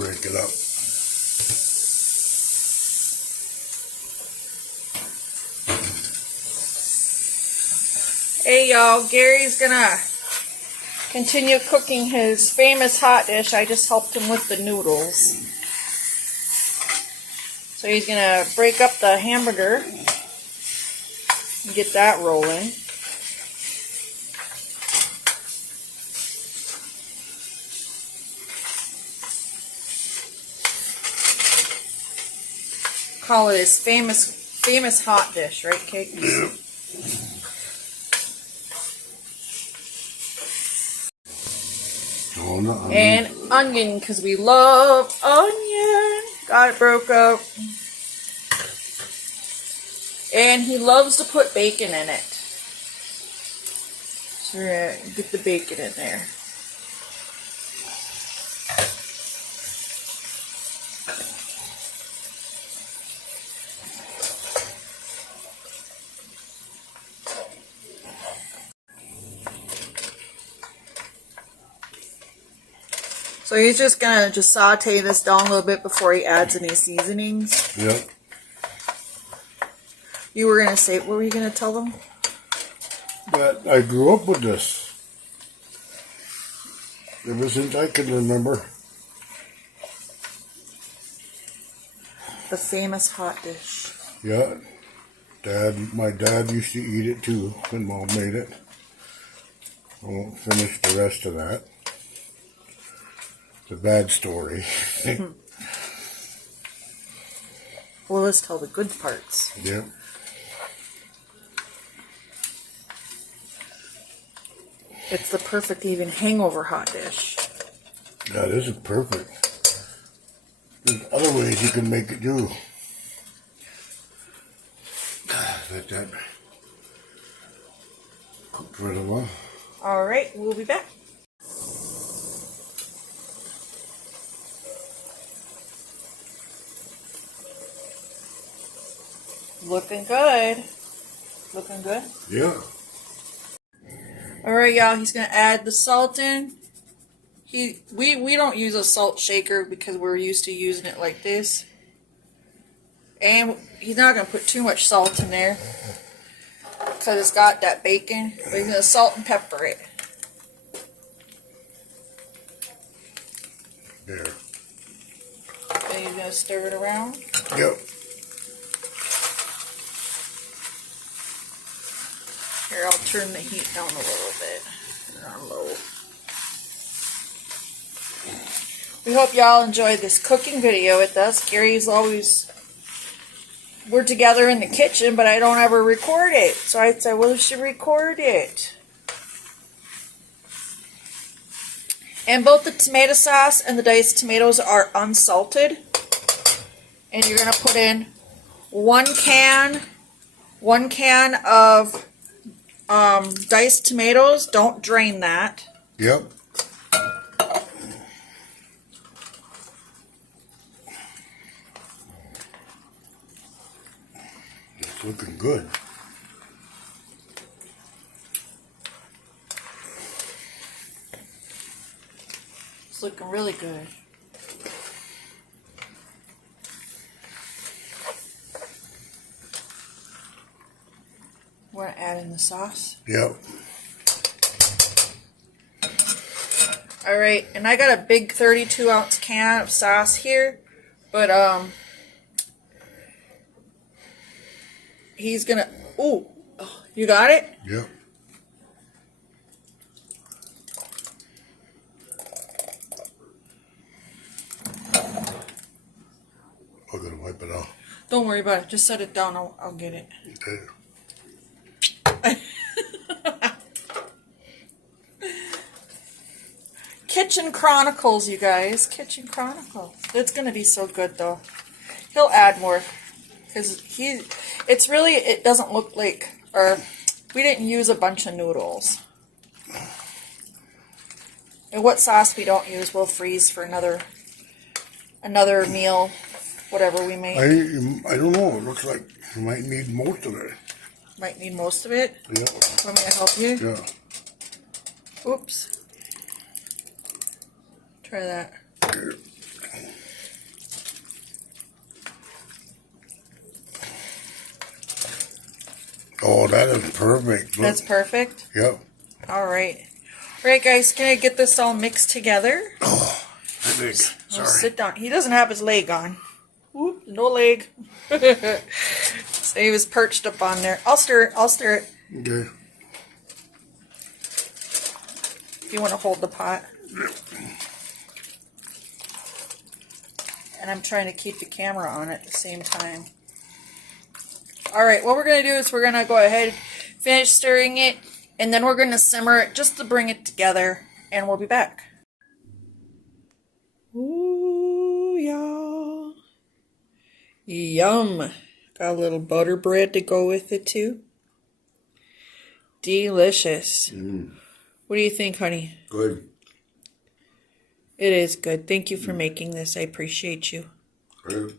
break it up. Hey y'all, Gary's gonna continue cooking his famous hot dish. I just helped him with the noodles. So he's gonna break up the hamburger and get that rolling. Call it his famous hot dish, right, Kate? Yeah. And onion, because we love onion. Got it broke up. And he loves to put bacon in it. So we're going to get the bacon in there. So he's just going to saute this down a little bit before he adds any seasonings. Yep. You were going to say, what were you going to tell them? That I grew up with this. Ever since I can remember. The famous hot dish. Yeah. My dad used to eat it too when Mom made it. I won't finish the rest of that. It's a bad story. Well, let's tell the good parts. Yep. It's the perfect even hangover hot dish. Yeah, this is perfect. There's other ways you can make it too. Let that cook for a while. Alright, we'll be back. Looking good. Looking good? Yeah. Alright, y'all, he's going to add the salt in. We don't use a salt shaker because we're used to using it like this. And he's not going to put too much salt in there because it's got that bacon. But he's going to salt and pepper it. There. Then he's going to stir it around. Yep. Here, I'll turn the heat down a little bit. On low. We hope y'all enjoyed this cooking video with us. Gary's always... We're together in the kitchen, but I don't ever record it. So I said, well, we should record it. And both the tomato sauce and the diced tomatoes are unsalted. And you're going to put in one can of diced tomatoes. Don't drain that. Yep. It's looking good. It's looking really good. Want to add in the sauce? Yep. Alright, and I got a big 32-ounce can of sauce here, but he's gonna, ooh, you got it? Yep. I'm gonna wipe it off. Don't worry about it, just set it down, I'll get it. Okay. Kitchen Chronicles, you guys. Kitchen Chronicles. It's going to be so good, though. He'll add more. Because it doesn't look like, or we didn't use a bunch of noodles. And what sauce we don't use, we'll freeze for another meal, whatever we make. I don't know. It looks like you might need most of it. Might need most of it. Yeah. Want me to help you? Yeah. Oops. Try that. Okay. Oh, that is perfect. Look. That's perfect? Yep. All right. All right, guys, can I get this all mixed together? Oh, I think. Sorry. Sit down. He doesn't have his leg on. Whoop, no leg. So he was perched up on there. I'll stir it. I'll stir it. Okay. If you want to hold the pot. And I'm trying to keep the camera on at the same time. All right, what we're going to do is we're going to go ahead, finish stirring it, and then we're going to simmer it just to bring it together, and we'll be back. Ooh, y'all. Yum. Got a little butter bread to go with it, too. Delicious. What do you think, honey? Good. It is good. Thank you for making this. I appreciate you. Good.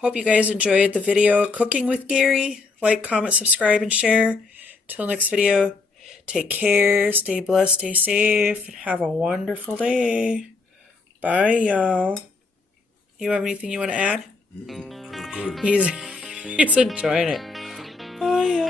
Hope you guys enjoyed the video Cooking with Gary. Like, comment, subscribe, and share. Till next video, take care, stay blessed, stay safe, and have a wonderful day. Bye, y'all. You have anything you want to add? Good. He's enjoying it. Bye, y'all.